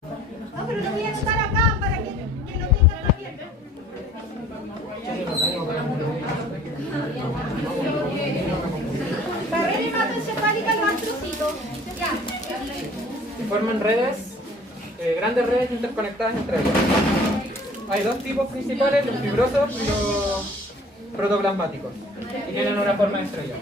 No, pero lo voy a anotar acá para que lo tengan también. Barrera hematoencefálica, los astrocitos. Ya. Forman redes, grandes redes interconectadas entre ellas. Hay dos tipos principales, los fibrosos y los protoplasmáticos, y tienen una forma de estrella.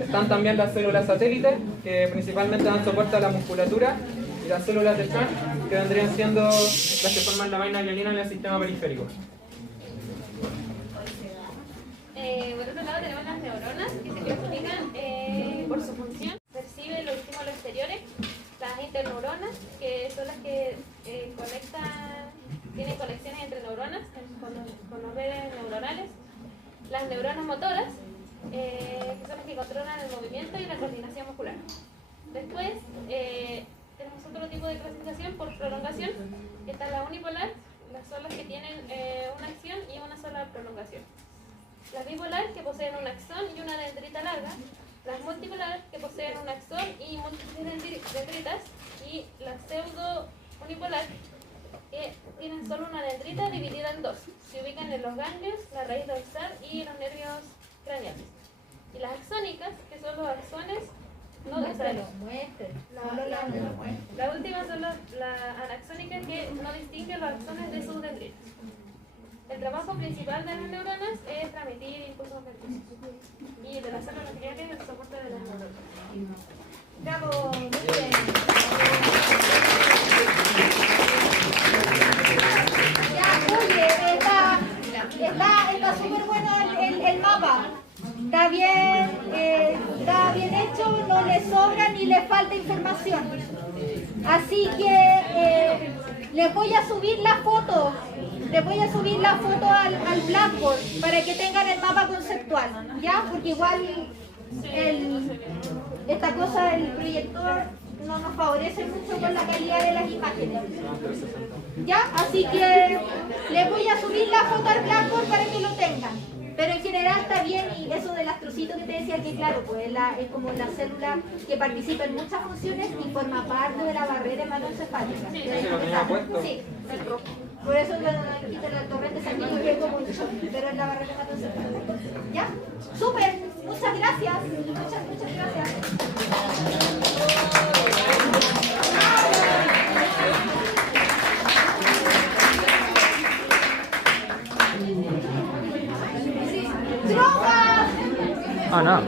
Están también las células satélites, que principalmente dan soporte a la musculatura, y las células de Schwann, que vendrían siendo las que forman la vaina hialina en el sistema periférico. Por otro lado tenemos las neuronas, que se clasifican por su función. Perciben los estímulos exteriores. Las interneuronas, que son las que tienen conexiones entre neuronas, con los redes neuronales. Las neuronas motoras, que son las que controlan el movimiento y la coordinación muscular. Después tenemos otro tipo de clasificación por prolongación. Está la unipolar, son las que tienen una acción y una sola prolongación. Las bipolares, que poseen un axón y una dendrita larga. Las multipolares, que poseen un axón y múltiples dendritas. Y las pseudo unipolar, que tienen solo una dendrita dividida en dos. Se ubican en los ganglios, la raíz dorsal y los nervios craneales. Y las axónicas, que son los axones no dorsales. La última son las anaxónicas, que no distinguen los axones de sus dendritas. El trabajo principal de las neuronas es transmitir impulsos nerviosos. Y de las células gliales el soporte de las neuronas. Bravo, muy bien. Ya, oye, está súper bueno el mapa. Está bien hecho, no le sobra ni le falta información. Así que les voy a subir la foto. Les voy a subir la foto al Blackboard para que tengan el mapa conceptual, ¿ya? Porque igual esta cosa, el proyector, no nos favorece mucho con la calidad de las imágenes, ¿ya? Así que les voy a subir la foto al Blackboard para que lo tengan. Pero en general está bien, y eso del astrocito que te decía, que claro, pues es como la célula que participa en muchas funciones y forma parte de la barrera hematoencefálica. Sí, por eso yo quito la torrente sanguínea que es como un shock, pero es la barrera hematoencefálica. ¿Ya? ¡Súper! Muchas gracias. Muchas gracias. ¡Drogas! Ah, no.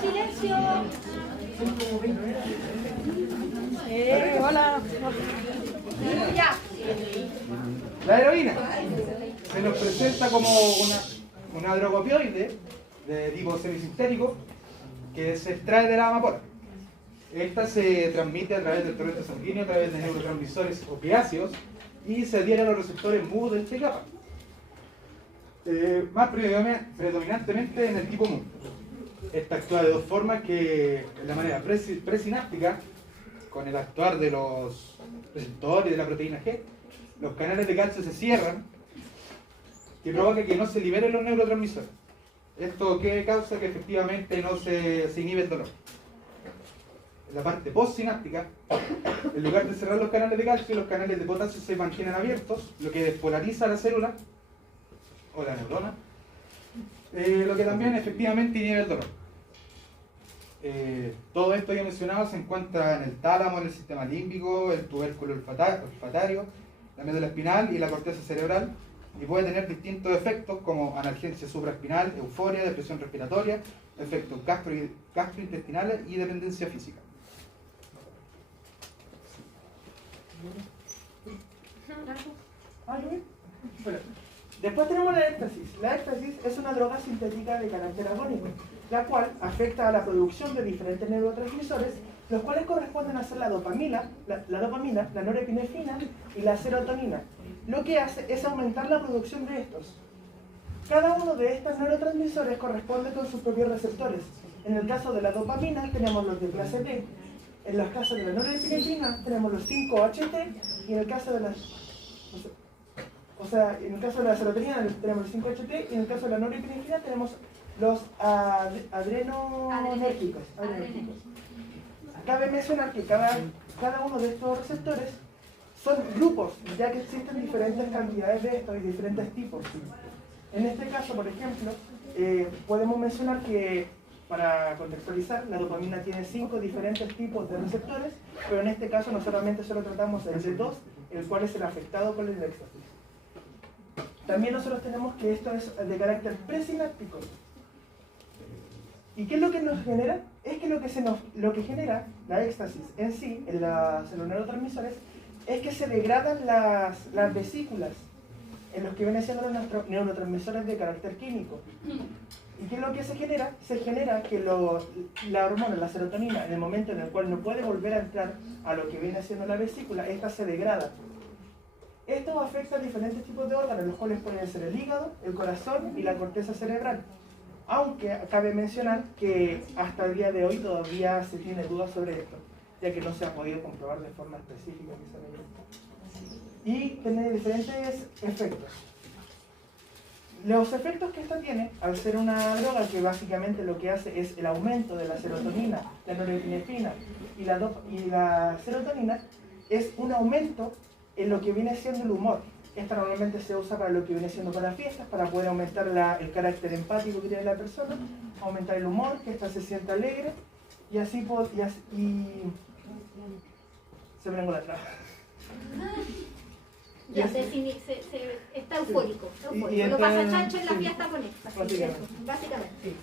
Silencio. Hola. Ya. La heroína se nos presenta como una droga opioide de tipo semisintético que se extrae de la amapola. Esta se transmite a través del torrente sanguíneo, a través de neurotransmisores opiáceos y se adhiere a los receptores MU del TGAPA. Más predominantemente en el tipo MU. Esta actúa de dos formas, que de la manera presináptica, con el actuar de los receptores de la proteína G, los canales de calcio se cierran, que provoca que no se liberen los neurotransmisores. ¿Esto qué causa? Que efectivamente no se inhibe el dolor. En la parte postsináptica, en lugar de cerrar los canales de calcio, los canales de potasio se mantienen abiertos, lo que despolariza la célula o la neurona, lo que también efectivamente inhibe el dolor. Todo esto ya mencionado se encuentra en el tálamo, en el sistema límbico, el tubérculo olfatario, la médula espinal y la corteza cerebral, y puede tener distintos efectos como analgesia supraespinal, euforia, depresión respiratoria, efectos gastrointestinales y dependencia física. Bueno, después tenemos la éxtasis. La éxtasis es una droga sintética de carácter agónico, la cual afecta a la producción de diferentes neurotransmisores, los cuales corresponden a ser la dopamina, la norepinefrina y la serotonina. Lo que hace es aumentar la producción de estos. Cada uno de estos neurotransmisores corresponde con sus propios receptores. En el caso de la dopamina tenemos los de clase T, en los casos de la norepinefrina tenemos los 5-HT y en el caso de la en el caso de la serotonina tenemos los 5-HT y en el caso de la norepinefrina tenemos los adrenérgicos. Cabe mencionar que cada uno de estos receptores son grupos, ya que existen diferentes cantidades de estos y diferentes tipos. En este caso, por ejemplo, podemos mencionar que, para contextualizar, la dopamina tiene 5 diferentes tipos de receptores, pero en este caso no solamente solo tratamos el D2, el cual es el afectado con el éxtasis. También nosotros tenemos que esto es de carácter presináptico. ¿Y qué es lo que nos genera? Es que lo que genera la éxtasis en sí, en los neurotransmisores, es que se degradan las vesículas en los que vienen siendo los neurotransmisores de carácter químico. ¿Y qué es lo que se genera? Se genera que la hormona, la serotonina, en el momento en el cual no puede volver a entrar a lo que viene siendo la vesícula, esta se degrada. Esto afecta a diferentes tipos de órganos, los cuales pueden ser el hígado, el corazón y la corteza cerebral. Aunque cabe mencionar que hasta el día de hoy todavía se tiene dudas sobre esto, ya que no se ha podido comprobar de forma específica que se y tiene diferentes efectos. Los efectos que esta tiene, al ser una droga que básicamente lo que hace es el aumento de la serotonina, la norepinefrina y la serotonina, es un aumento en lo que viene siendo el humor. Esta normalmente se usa para lo que viene siendo para fiestas, para poder aumentar el carácter empático que tiene la persona, aumentar el humor, que ésta se sienta alegre, y así se me lengua la traba. Ya, está eufórico. Y lo pasa chancho en la fiesta con esta. Básicamente. Sí.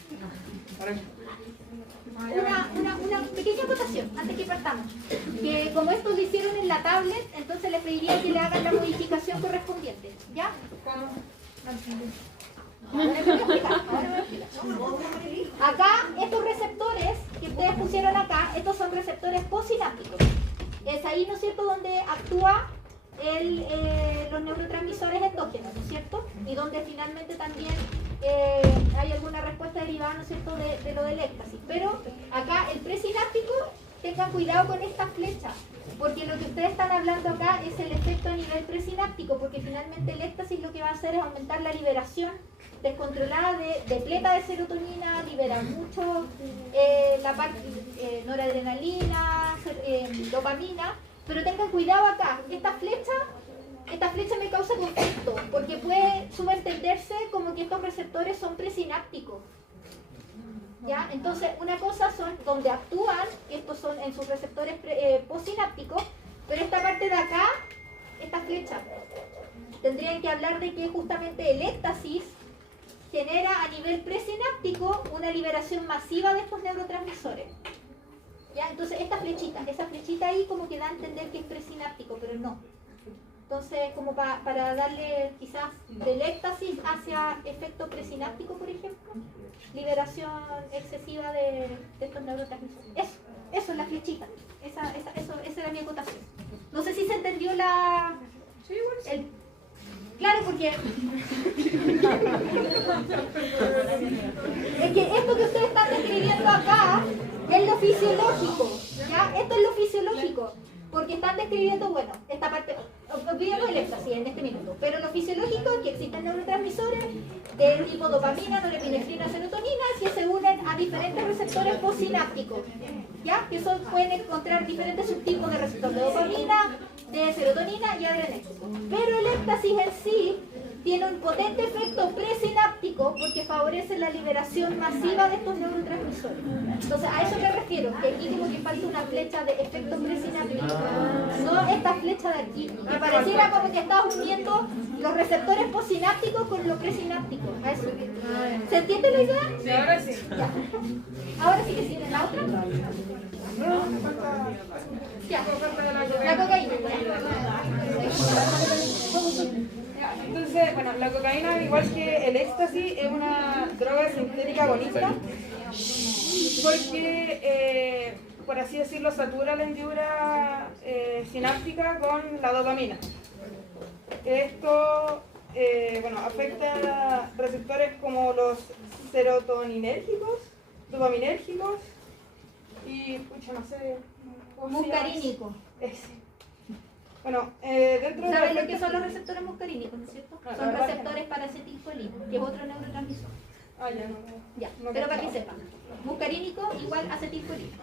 Una pequeña acotación antes que partamos. Que como esto lo hicieron en la tablet, entonces les pediría que le hagan la modificación correspondiente. ¿Ya? ¿Cómo? Ahora me voy a explicar. Acá, estos receptores que ustedes pusieron acá, estos son receptores postsinápticos. Es ahí, ¿no es cierto?, donde actúa los neurotransmisores endógenos, ¿no es cierto? Y donde finalmente también hay alguna respuesta derivada, ¿no es cierto?, de lo del éxtasis. Pero acá el presináptico, tengan cuidado con esta flecha, porque lo que ustedes están hablando acá es el efecto a nivel presináptico, porque finalmente el éxtasis lo que va a hacer es aumentar la liberación descontrolada de pleta de serotonina, libera mucho la parte noradrenalina, dopamina. Pero tengan cuidado acá, esta flecha me causa conflicto, porque puede subentenderse como que estos receptores son presinápticos. ¿Ya? Entonces, una cosa son donde actúan, estos son en sus receptores postsinápticos, pero esta parte de acá, esta flecha, tendrían que hablar de que justamente el éxtasis genera a nivel presináptico una liberación masiva de estos neurotransmisores. ¿Ya? Entonces esa flechita ahí como que da a entender que es presináptico, pero no. Entonces como para darle quizás del éxtasis hacia efecto presináptico, por ejemplo, liberación excesiva de estos neurotransmisores. Eso es la flechita. Esa era mi acotación. No sé si se entendió la... Sí, bueno. Claro, porque es que esto que ustedes están describiendo acá es lo fisiológico, ¿ya? Esto es lo fisiológico. porque están describiendo, bueno, esta parte, olvidemos el éxtasis en este minuto, pero lo fisiológico es que existen neurotransmisores de tipo dopamina, norepinefrina, serotonina, que se unen a diferentes receptores postsinápticos, ¿ya? Que pueden encontrar diferentes subtipos de receptor de dopamina, de serotonina y adrenérgico. Pero el éxtasis en sí tiene un potente efecto presináptico porque favorece la liberación masiva de estos neurotransmisores. Entonces, a eso me refiero, que aquí como que falta una flecha de efecto presináptico, no esta flecha de aquí, que pareciera como que estás uniendo los receptores postsinápticos con los presinápticos. A eso. ¿Se entiende la idea? Sí, ahora sí. Ya. Ahora sí que sí, ¿la otra? Ya. La cocaína. Entonces, bueno, la cocaína, al igual que el éxtasis, es una droga sintética agonista porque, por así decirlo, satura la hendidura sináptica con la dopamina. Esto, bueno, afecta a receptores como los serotoninérgicos, dopaminérgicos y, pucha, no sé, Muscarínico. ese. Bueno, dentro de ¿Sabes lo que son los receptores muscarínicos, no es cierto? Ah, Son la verdad receptores para acetilcolina, que es otro neurotransmisor. Ah, ya no. Ya, No pero para que cachaba. sepan. Muscarínico igual acetilcolina.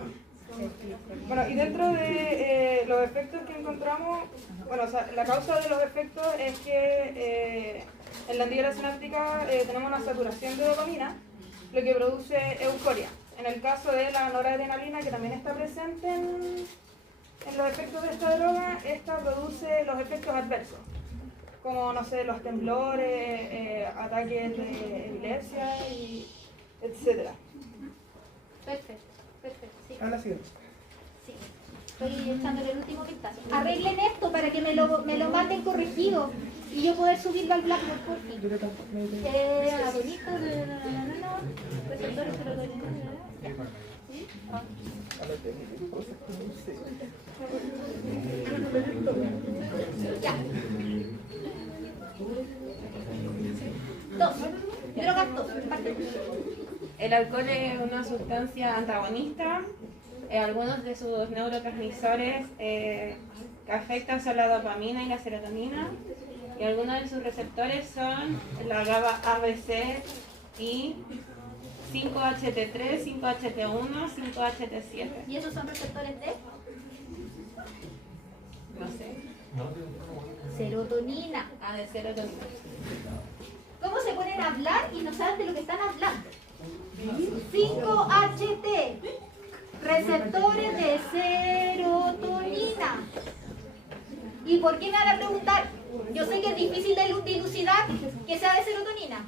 Bueno, y dentro de los efectos que encontramos, bueno, o sea, la causa de los efectos es que en la hendidura sináptica tenemos una saturación de dopamina, lo que produce euforia. En el caso de la noradrenalina, que también está presente en los efectos de esta droga, esta produce los efectos adversos, como, no sé, los temblores, ataques de epilepsia, y etcétera. Perfecto, perfecto, sí. A la siguiente. Sí. Estoy echándole el último vistazo. Arreglen esto para que me lo manden corregido y yo poder subirlo al Blackboard por fin. Agonistas, receptores, ya. Dos. Drogas dos. Parte dos. El alcohol es una sustancia antagonista. Algunos de sus neurotransmisores que afectan son la dopamina y la serotonina. Y algunos de sus receptores son la GABA ABC y 5-HT3, 5-HT1, 5-HT7. ¿Y esos son receptores de? No sé. Serotonina. Ah, de serotonina. ¿Cómo se ponen a hablar y no saben de lo que están hablando? 5-HT. Receptores de serotonina. ¿Y por qué me van a preguntar? Yo sé que es difícil de dilucidar que sea de serotonina,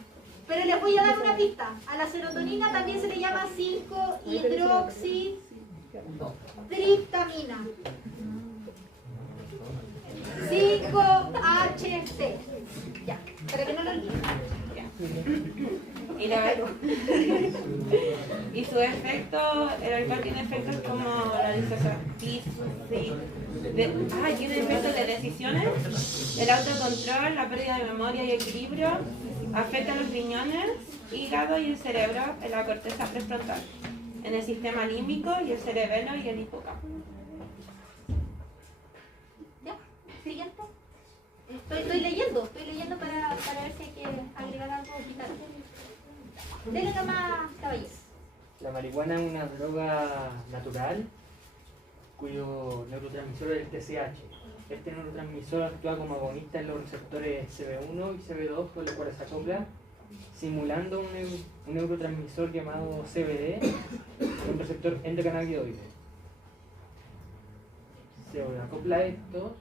pero les voy a dar una pista. A la serotonina también se le llama 5-hidroxitriptamina. 5-HT. Ya, para que no lo olviden. Y su efecto, el alcohol tiene efectos como la tiene efectos de decisiones, el autocontrol, la pérdida de memoria y equilibrio, afecta a los riñones, hígado y el cerebro en la corteza prefrontal, en el sistema límbico y el cerebelo y el hipocampo. ¿Ya? Siguiente. Estoy leyendo para ver si hay que agregar algo o quitar. Dele nomás, caballero. La marihuana es una droga natural cuyo neurotransmisor es el TSH. Este neurotransmisor actúa como agonista en los receptores CB1 y CB2 con los cuales se acopla, simulando un neurotransmisor llamado CBD, un receptor endocannabinoide. Se acopla a esto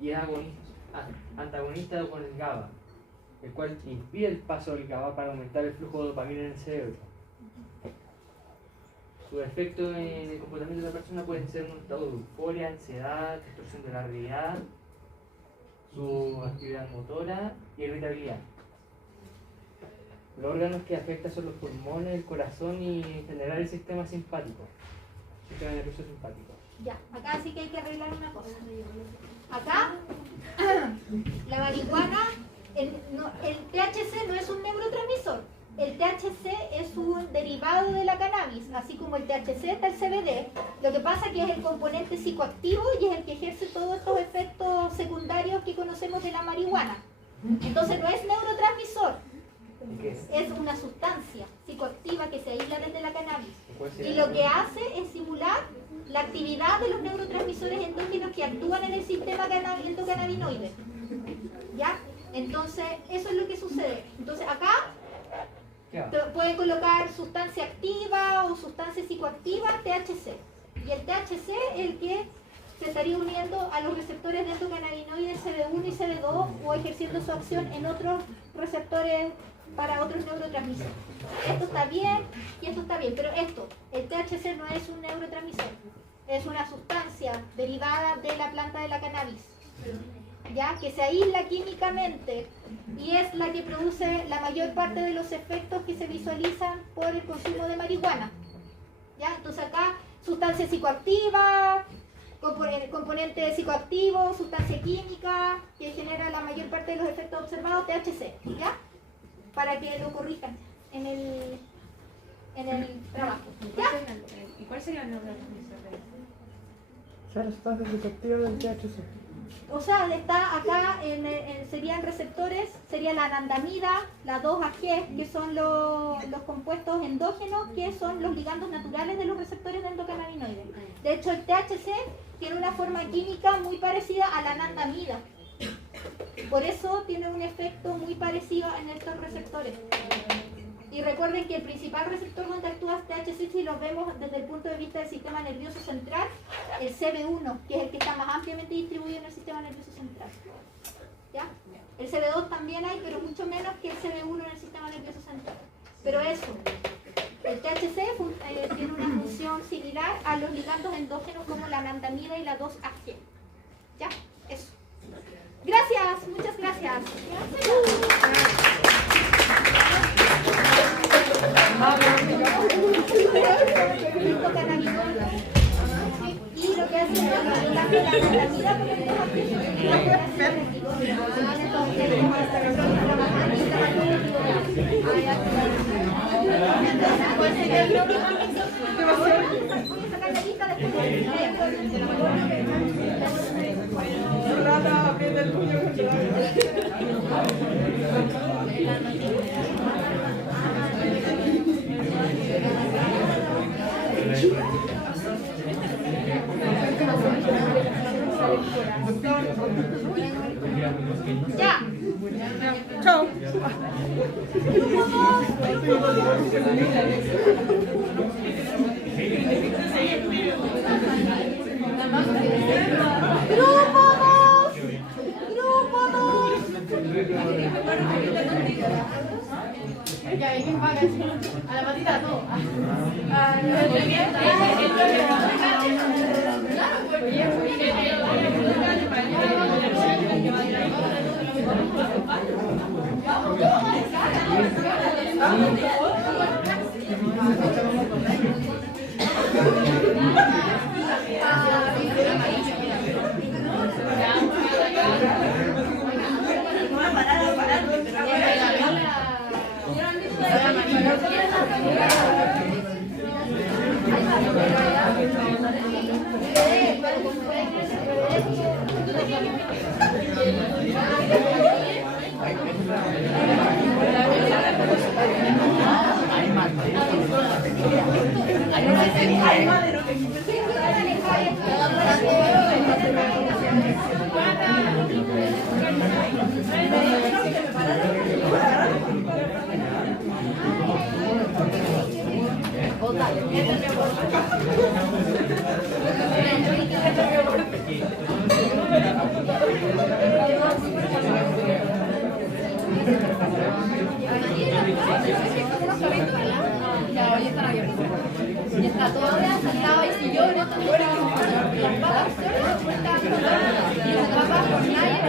y es antagonista con el GABA, el cual impide el paso del GABA para aumentar el flujo de dopamina en el cerebro. Sus efectos en el comportamiento de la persona pueden ser un estado de euforia, ansiedad, distorsión de la realidad, su actividad motora y irritabilidad. Los órganos que afecta son los pulmones, el corazón y en general el sistema simpático, sistema nervioso simpático. Ya, acá sí que hay que arreglar una cosa. Acá, la marihuana, el THC no es un neurotransmisor, el THC es un derivado de la cannabis, así como el THC está el CBD. Lo que pasa es que es el componente psicoactivo y es el que ejerce todos estos efectos secundarios que conocemos de la marihuana. Entonces no es neurotransmisor, es una sustancia psicoactiva que se aísla desde la cannabis. Y lo que hace es simular la actividad de los neurotransmisores endógenos que actúan en el sistema endocannabinoide. ¿Ya? Entonces, eso es lo que sucede. Entonces, acá pueden colocar sustancia activa o sustancia psicoactiva, THC. Y el THC es el que se estaría uniendo a los receptores de endocannabinoides CB1 y CB2 o ejerciendo su acción en otros receptores para otros neurotransmisores. Esto está bien y esto está bien, pero el THC no es un neurotransmisor, es una sustancia derivada de la planta de la cannabis, ¿ya? Que se aísla químicamente y es la que produce la mayor parte de los efectos que se visualizan por el consumo de marihuana, ¿ya? Entonces acá, sustancia psicoactiva, componente psicoactivo, sustancia química que genera la mayor parte de los efectos observados, THC, ¿ya? Para que lo corrijan en el trabajo. ¿Ya? ¿Y cuál sería el neurotransmisor de eso? La sustancia psicoactiva del THC. O sea, está acá, serían receptores, sería la anandamida, la 2-AG, que son los compuestos endógenos, que son los ligandos naturales de los receptores de endocannabinoides. De hecho, el THC tiene una forma química muy parecida a la anandamida. Por eso tiene un efecto muy parecido en estos receptores. Y recuerden que el principal receptor donde actúa THC, si lo vemos desde el punto de vista del sistema nervioso central, el CB1, que es el que está más ampliamente distribuido en el sistema nervioso central. ¿Ya? El CB2 también hay, pero mucho menos que el CB1 en el sistema nervioso central. Pero eso, el THC tiene una función similar a los ligandos endógenos como la anandamida y la 2-AG. ¿Ya? Eso. Gracias, muchas gracias. Y lo que hace es la anandamida Ya. Chao. Ya, ¿y quién paga? A la patita todo. Y está todo sentado, hay sillones, las patas y las papas por nadie.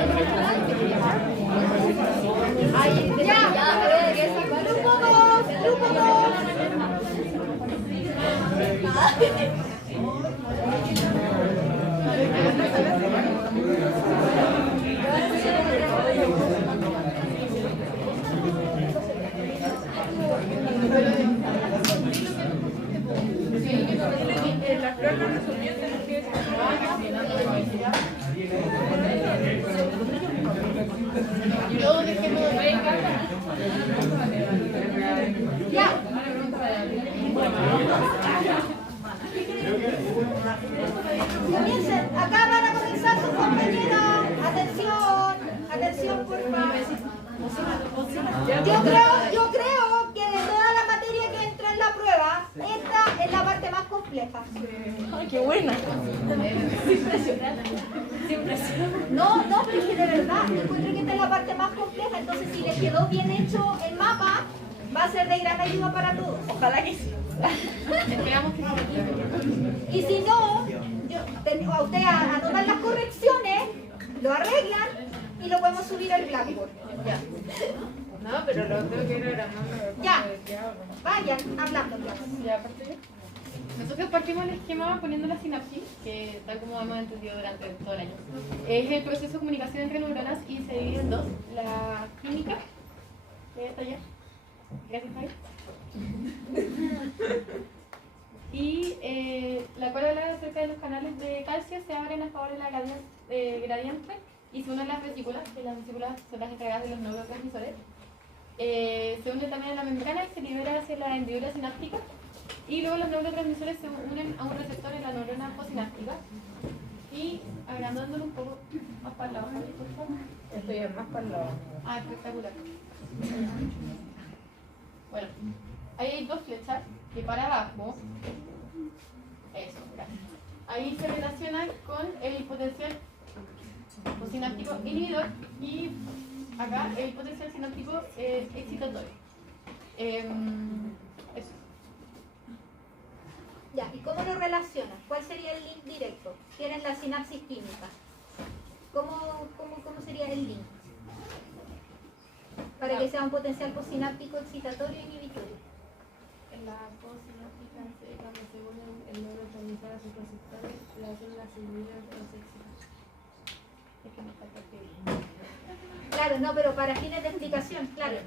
La flor no resolvió que Y luego dejemos Ya. Comiencen. Acá van a comenzar sus compañeros. Atención. Atención, por favor. Yo creo que de toda la materia que entra en la prueba, esta es la parte más compleja. ¡Ay, qué buena! No, pero es que de verdad, yo encuentro que esta es la parte más compleja. Entonces, si les quedó bien hecho el mapa, va a ser de gran ayuda para todos. Ojalá que sí. Esperamos que sí. Y si no, a ustedes anotan las correcciones, lo arreglan y lo podemos subir al Blackboard. Ya. No, pero lo tengo que ir programando. Ya, vayan hablando. Ya, aparte yo. Nosotros partimos el esquema poniendo la sinapsis, que tal como hemos entendido durante todo el año. Es el proceso de comunicación entre neuronas y se divide en dos. La química, voy a detallar. Gracias, Javi. Y la cual habla acerca de los canales de calcio se abren a favor de la gradiente y se unen las vesículas, que las vesículas son las encargadas de los neurotransmisores. Se une también a la membrana y se libera hacia la hendidura sináptica. Y luego los neurotransmisores se unen a un receptor en la neurona postsináptica. Y agrandándolo un poco más para el lado, por favor. Estoy más para el lado. Ah, espectacular. Bueno, ahí hay dos flechas que para abajo, eso, gracias. Ahí se relacionan con el potencial sináptico inhibidor y acá el potencial sináptico excitatorio. Eso. Ya, ¿y cómo lo relacionas? ¿Cuál sería el link directo? Tienes la sinapsis química. ¿Cómo sería el link? Para que sea un potencial postsináptico excitatorio e inhibitorio. En la postsináptica, cuando se unen el neurotransmisor a sus receptores, las células se dividen en los éxitos. Es que me falta escribir. Claro, no, pero para fines de explicación, claro.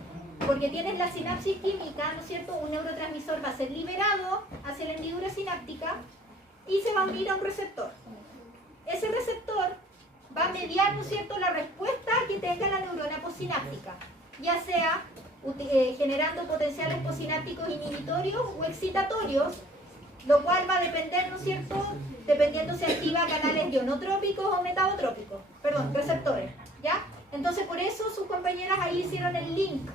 Porque tienes la sinapsis química, ¿no es cierto? Un neurotransmisor va a ser liberado hacia la hendidura sináptica y se va a unir a un receptor. Ese receptor va a mediar, ¿no es cierto?, la respuesta que tenga la neurona postsináptica, ya sea generando potenciales postsinápticos inhibitorios o excitatorios, lo cual va a depender, ¿no es cierto?, dependiendo si activa canales ionotrópicos o metabotrópicos, perdón, receptores, ¿ya? Entonces por eso sus compañeras ahí hicieron el link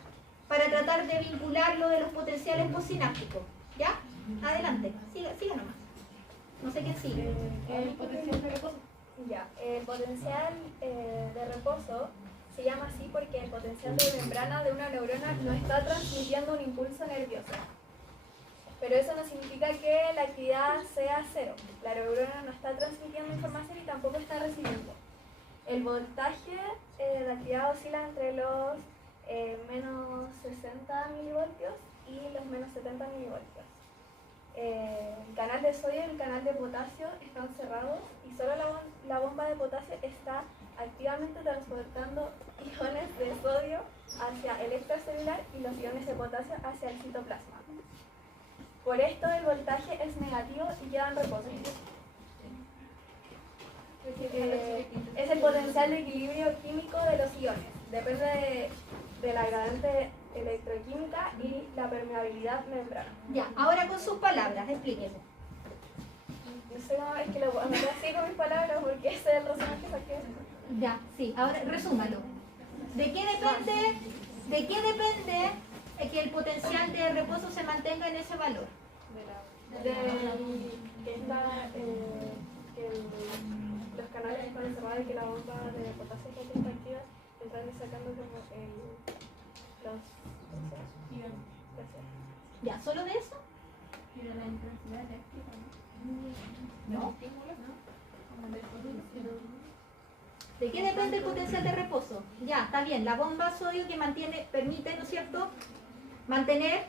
para tratar de vincular lo de los potenciales postsinápticos, ¿ya? Adelante, siga nomás. No sé quién sigue. El potencial de reposo. Ya, el potencial de reposo se llama así porque el potencial de membrana de una neurona no está transmitiendo un impulso nervioso. Pero eso no significa que la actividad sea cero. La neurona no está transmitiendo información y tampoco está recibiendo. El voltaje de actividad oscila entre los menos 60 milivoltios y los menos 70 milivoltios. El canal de sodio y el canal de potasio están cerrados y solo la bomba de potasio está activamente transportando iones de sodio hacia el extracelular y los iones de potasio hacia el citoplasma. Por esto el voltaje es negativo y queda en reposo. Es el potencial de equilibrio químico de los iones. Depende de la gradiente electroquímica y la permeabilidad membrana. Ya, ahora con sus palabras, explíqueme. No sé cómo es que lo anoté así con mis palabras porque ese es el resumen que saqué. Ya, sí, ahora resúmalo. ¿De qué depende que el potencial de reposo se mantenga en ese valor? Que los canales están cerrados y que la bomba de potasio está activa, están sacando como los Ya, ¿solo de eso? ¿No? ¿De qué depende el potencial de reposo? Ya, está bien, la bomba sodio que permite, ¿no es cierto?, mantener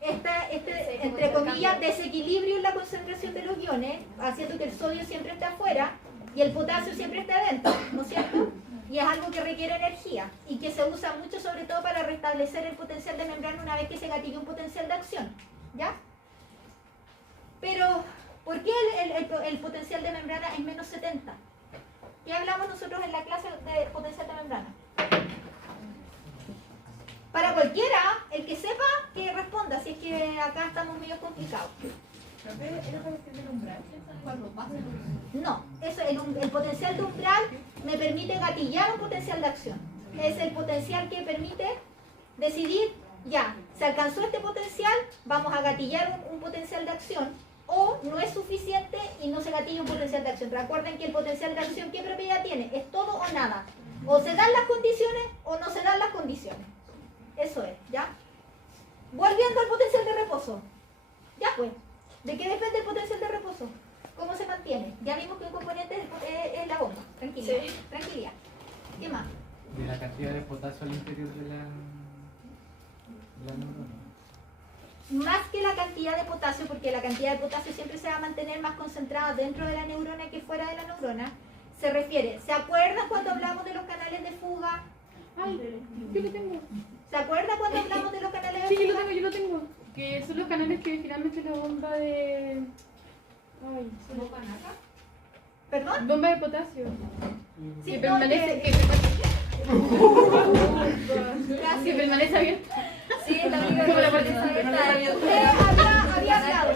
este, entre comillas, desequilibrio en la concentración de los iones, haciendo que el sodio siempre esté afuera y el potasio siempre esté adentro, ¿no es cierto? Y es algo que requiere energía y que se usa mucho sobre todo para restablecer el potencial de membrana una vez que se gatilla un potencial de acción, ¿ya? Pero el potencial de membrana es menos 70. ¿Qué hablamos nosotros en la clase de potencial de membrana? Para cualquiera, el que sepa, que responda, si es que acá estamos medio complicados. No, eso, el potencial de umbral me permite gatillar un potencial de acción. Es el potencial que permite decidir, ya, se alcanzó este potencial, vamos a gatillar un potencial de acción, o no es suficiente y no se gatilla un potencial de acción. Recuerden que el potencial de acción, ¿qué propiedad tiene? Es todo o nada. O se dan las condiciones o no se dan las condiciones. Eso es, ¿ya? Volviendo al potencial de reposo. Ya pues, ¿de qué depende el potencial de reposo? ¿Cómo se mantiene? Ya vimos que un componente es la bomba. Tranquilidad. Sí. Tranquilidad. ¿Qué más? De la cantidad de potasio al interior de la neurona. Más que la cantidad de potasio, porque la cantidad de potasio siempre se va a mantener más concentrada dentro de la neurona que fuera de la neurona, se refiere, ¿se acuerdan cuando hablamos de los canales de fuga? Ay, yo lo tengo. ¿Se acuerdan cuando hablamos de los canales de Sí, fuga? yo lo tengo. Que son los canales que finalmente la bomba de... Ay, ¿Bomba nata? ¿Perdón? Bomba de potasio. Sí, Que no, permanece... Gracias. Que permanece abierta. Sí, la única Como la que parte permanece central. abierta. Usted había hablado.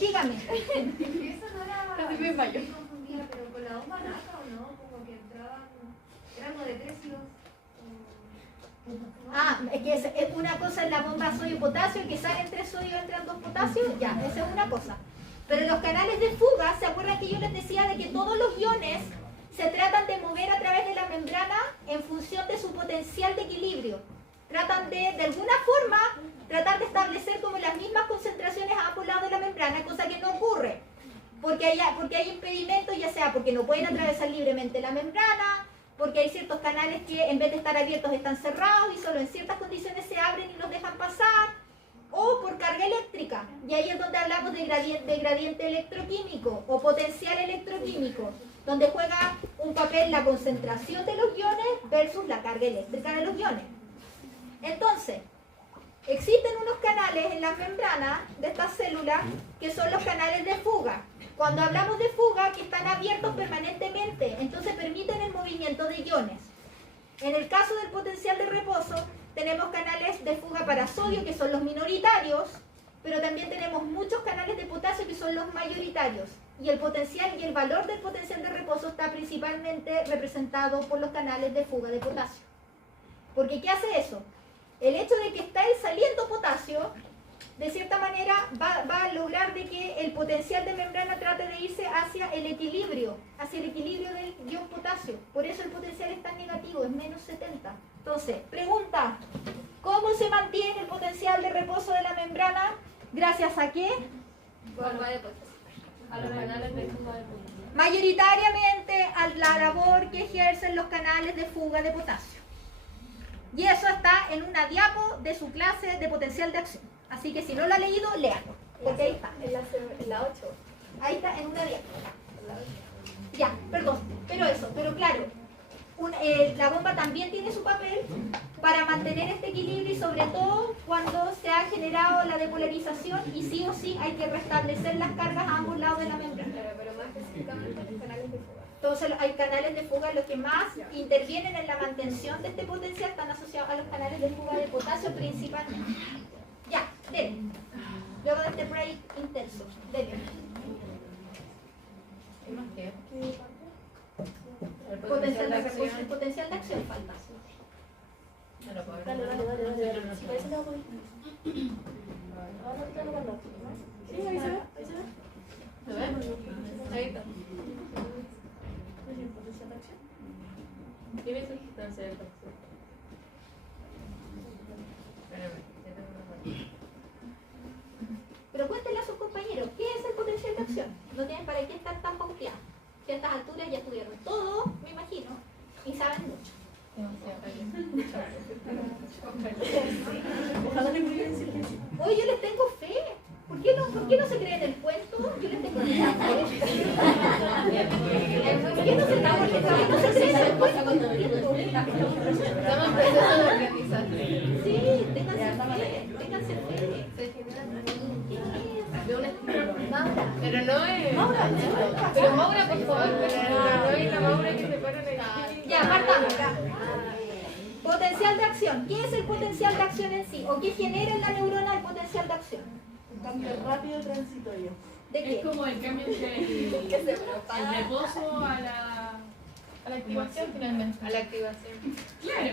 Dígame. Eso no era... Casi me fallo. confundía, pero con la bomba nata o no, como que entraban... Eran como de 3 y 2. Ah, es que es una cosa es la bomba sodio-potasio, que salen 3 sodios, entran 2 potasios, ya, esa es una cosa. Pero los canales de fuga, ¿se acuerdan que yo les decía de que todos los iones se tratan de mover a través de la membrana en función de su potencial de equilibrio? Tratan de alguna forma, tratar de establecer como las mismas concentraciones a ambos lados de la membrana, cosa que no ocurre. Porque hay impedimentos, ya sea porque no pueden atravesar libremente la membrana, porque hay ciertos canales que en vez de estar abiertos están cerrados y solo en ciertas condiciones se abren y los dejan pasar, o por carga eléctrica, y ahí es donde hablamos de gradiente electroquímico o potencial electroquímico, donde juega un papel la concentración de los iones versus la carga eléctrica de los iones. Entonces, existen unos canales en las membranas de estas células que son los canales de fuga. Cuando hablamos de fuga, que están abiertos permanentemente, entonces permiten el movimiento de iones. En el caso del potencial de reposo, tenemos canales de fuga para sodio, que son los minoritarios, pero también tenemos muchos canales de potasio, que son los mayoritarios. Y el potencial y el valor del potencial de reposo está principalmente representado por los canales de fuga de potasio. Porque ¿qué hace eso? El hecho de que está saliendo potasio, de cierta manera va a lograr de que el potencial de membrana trate de irse hacia el equilibrio del ion potasio. Por eso el potencial es tan negativo, es menos 70. Entonces, pregunta, ¿cómo se mantiene el potencial de reposo de la membrana? ¿Gracias a qué? Bomba de potasio. A los canales de fuga de potasio. Mayoritariamente a la labor que ejercen los canales de fuga de potasio. Y eso está en una diapo de su clase de potencial de acción. Así que si no lo ha leído, léalo. Porque ahí está. En la 8. Ahí está en una diapo. Ya, perdón. Pero claro, la bomba también tiene su papel para mantener este equilibrio y sobre todo cuando se ha generado la depolarización y sí o sí hay que restablecer las cargas a ambos lados de la membrana. Pero más específicamente los canales de fuga. Entonces hay canales de fuga, los que más intervienen en la mantención de este potencial están asociados a los canales de fuga de potasio principalmente. Ya, dele. Luego de este break intenso, dele. ¿Qué más queda? El potencial de acción falta. No lo puedo ver. Dale. Si parece lo voy. Sí, ahí se ve. ¿Lo ves? Ahí está. Dime tu distancia de acción. Pero cuéntenle a sus compañeros, ¿qué es el potencial de acción? No tienen para qué estar tan pauteados. Que a estas alturas ya estudiaron todo, me imagino, y saben mucho. Oye, yo les tengo fe. ¿Por qué no se creen el cuento? Yo les tengo fe. ¿Por qué no se creen el cuento? Estamos en proceso de aprendizaje. Sí, ténganse fe. De una Pero no es. Maura, Pero Maura, por favor, pero no es la Maura que se para en el. ya, partamos. Potencial de acción. ¿Qué es el potencial de acción en sí? ¿O qué genera en la neurona el potencial de acción? Un cambio rápido transitorio. ¿De qué? Es como el cambio del reposo a la activación finalmente. A la activación. Claro.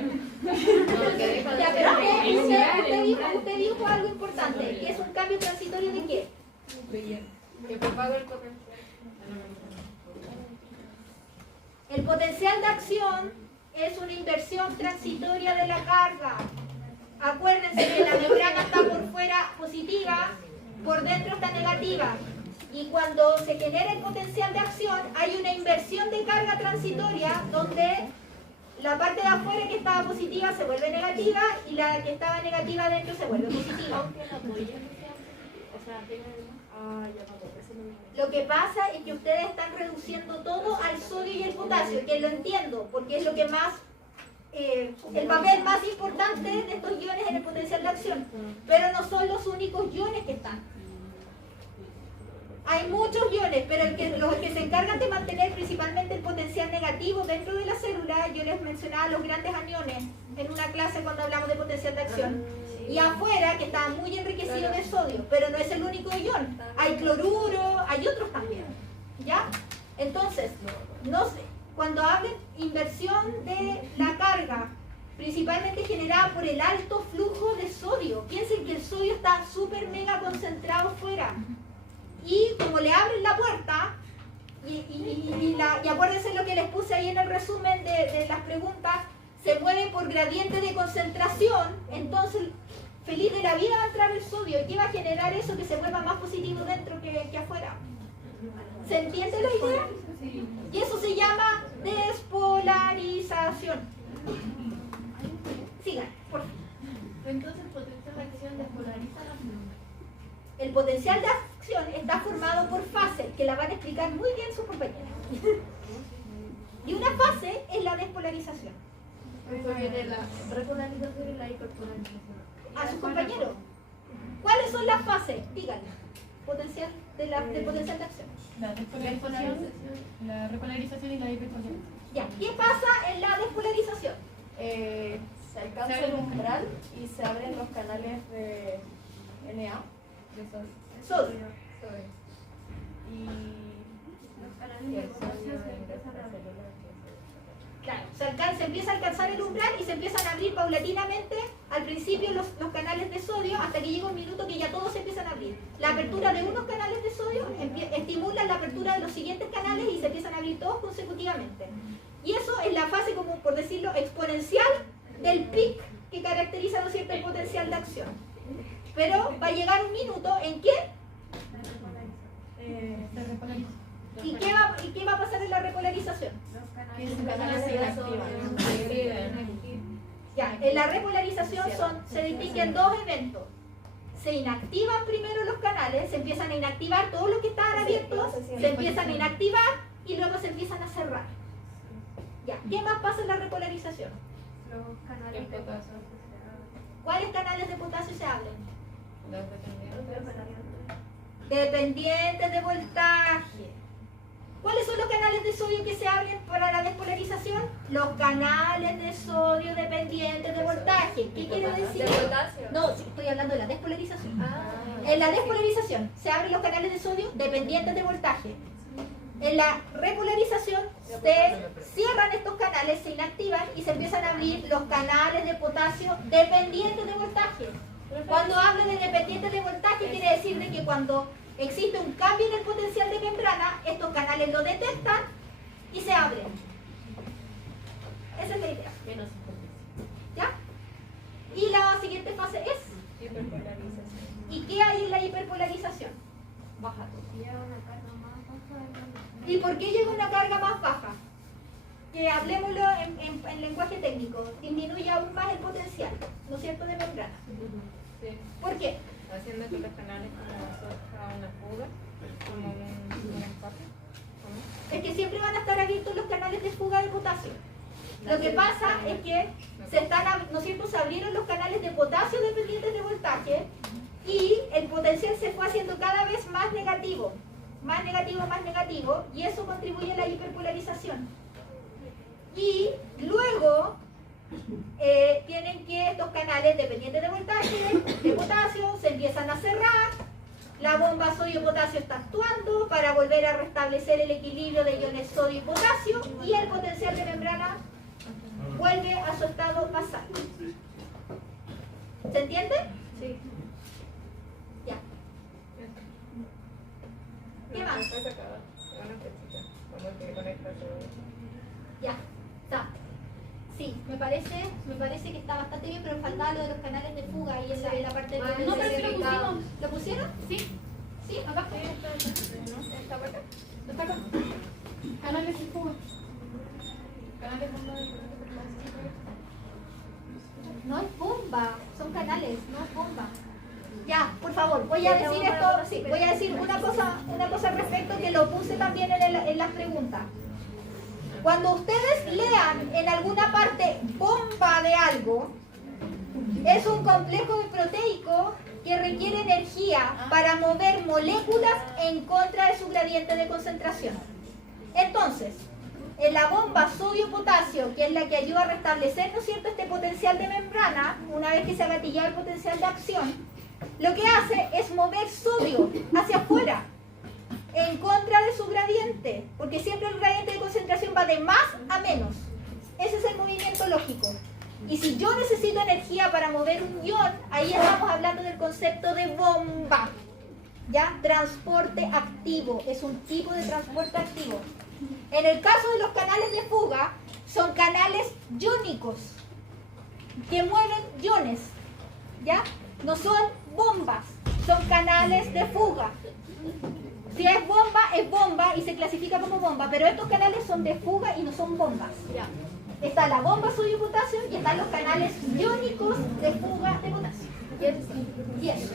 Ya, pero usted dijo algo importante, que es un cambio transitorio de qué? Que propaga el potencial. El potencial de acción es una inversión transitoria de la carga. Acuérdense que la membrana está por fuera positiva, por dentro está negativa. Y cuando se genera el potencial de acción, hay una inversión de carga transitoria donde la parte de afuera que estaba positiva se vuelve negativa y la que estaba negativa adentro se vuelve positiva. Lo que pasa es que ustedes están reduciendo todo al sodio y el potasio, que lo entiendo, porque es lo que más, el papel más importante de estos iones en el potencial de acción, pero no son los únicos iones que están. Hay muchos iones, pero los que se encargan de mantener principalmente el potencial negativo dentro de la célula, yo les mencionaba los grandes aniones en una clase cuando hablamos de potencial de acción. Y afuera, que está muy enriquecido de sodio, pero no es el único ion. Hay cloruro, hay otros también. ¿Ya? Entonces, no sé, cuando hablen inversión de la carga, principalmente generada por el alto flujo de sodio. Piensen que el sodio está súper mega concentrado fuera. Y como le abren la puerta, y acuérdense lo que les puse ahí en el resumen de las preguntas, se mueve por gradiente de concentración, entonces feliz de la vida va a entrar el sodio. ¿Y qué va a generar eso? Que se vuelva más positivo dentro que afuera. ¿Se entiende la idea? Y eso se llama despolarización. Sigan, por favor. Entonces el potencial de acción despolariza las neuronas. El potencial de acción está formado por fases, que la van a explicar muy bien sus compañeras. Y una fase es la despolarización. De la repolarización y la hiperpolarización. A sus compañeros. ¿Cuáles son las fases? Díganme. Potencial del potencial de acción. La despolarización, la repolarización y la hiperpolarización. Ya, ¿qué pasa en la despolarización? Se alcanza el umbral y se abren los canales de Na, de Sodio. y los canales de potasio se empiezan a abrir. Claro, se empieza a alcanzar el umbral y se empiezan a abrir paulatinamente, al principio los canales de sodio, hasta que llega un minuto que ya todos se empiezan a abrir. La apertura de unos canales de sodio estimula la apertura de los siguientes canales y se empiezan a abrir todos consecutivamente. Y eso es la fase, como por decirlo, exponencial del pic que caracteriza, ¿no es cierto?, el potencial de acción. Pero va a llegar un minuto en que... Se repolariza. ¿Y qué va a pasar en la repolarización? Ya, en la repolarización se distinguen dos eventos. Se inactivan primero los canales, se empiezan a inactivar todos los que estaban abiertos, se empiezan a inactivar y luego se empiezan a cerrar. Ya, ¿qué más pasa en la repolarización? Los canales de potasio. ¿Cuáles canales de potasio se abren? Los dependientes. Dependientes de voltaje. ¿Cuáles son los canales de sodio que se abren para la despolarización? Los canales de sodio dependientes de voltaje. ¿Qué quiere decir? ¿De potasio? No, sí, estoy hablando de la despolarización. En la despolarización se abren los canales de sodio dependientes de voltaje. En la repolarización se cierran estos canales, se inactivan y se empiezan a abrir los canales de potasio dependientes de voltaje. Cuando hablo de dependientes de voltaje, quiere decir de que cuando existe un cambio en el potencial de membrana, estos canales lo detectan y se abren. Esa es la idea. ¿Ya? Y la siguiente fase es Hiperpolarización. ¿y qué hay en la hiperpolarización? Baja todo. ¿Y por qué llega una carga más baja? Que hablemoslo en lenguaje técnico, disminuye aún más el potencial, ¿no es cierto?, de membrana. Sí. ¿Por qué? Haciendo que los canales como una fuga, como un escape. Es que siempre van a estar abiertos los canales de fuga de potasio. Lo que pasa es que se están, ¿no es cierto?, se abrieron los canales de potasio dependientes de voltaje y el potencial se fue haciendo cada vez más negativo, más negativo, más negativo, y eso contribuye a la hiperpolarización. Y luego tienen que estos canales dependientes de voltaje, de potasio, se empiezan a cerrar, la bomba sodio-potasio está actuando para volver a restablecer el equilibrio de iones sodio y potasio, y el potencial de membrana vuelve a su estado basal. ¿Se entiende? Sí. Ya. ¿Qué más? Ya, está. Sí, me parece que está bastante bien, pero faltaba lo de los canales de fuga y esa es la parte de No, pero sí lo pusimos. ¿Lo pusieron? Sí. Sí, acá. ¿Está acá? Está acá. Canales de fuga. Canales de fuga. No es bomba, son canales, no es bomba. Ya, por favor, voy a decir esto, sí, voy a decir una cosa al respecto que lo puse también en las preguntas. Cuando ustedes lean en alguna parte bomba de algo, es un complejo proteico que requiere energía para mover moléculas en contra de su gradiente de concentración. Entonces, en la bomba sodio-potasio, que es la que ayuda a restablecer, ¿no es cierto?, este potencial de membrana, una vez que se ha gatillado el potencial de acción, lo que hace es mover sodio hacia afuera, en contra de su gradiente, porque siempre el gradiente de concentración va de más a menos. Ese es el movimiento lógico. Y si yo necesito energía para mover un ion, ahí estamos hablando del concepto de bomba. ¿Ya? Transporte activo, es un tipo de transporte activo. En el caso de los canales de fuga, son canales iónicos, que mueven iones, ¿ya? No son bombas, son canales de fuga. Si es bomba y se clasifica como bomba, pero estos canales son de fuga y no son bombas. Está la bomba sodio-potasio y están los canales iónicos de fuga de potasio. Y eso.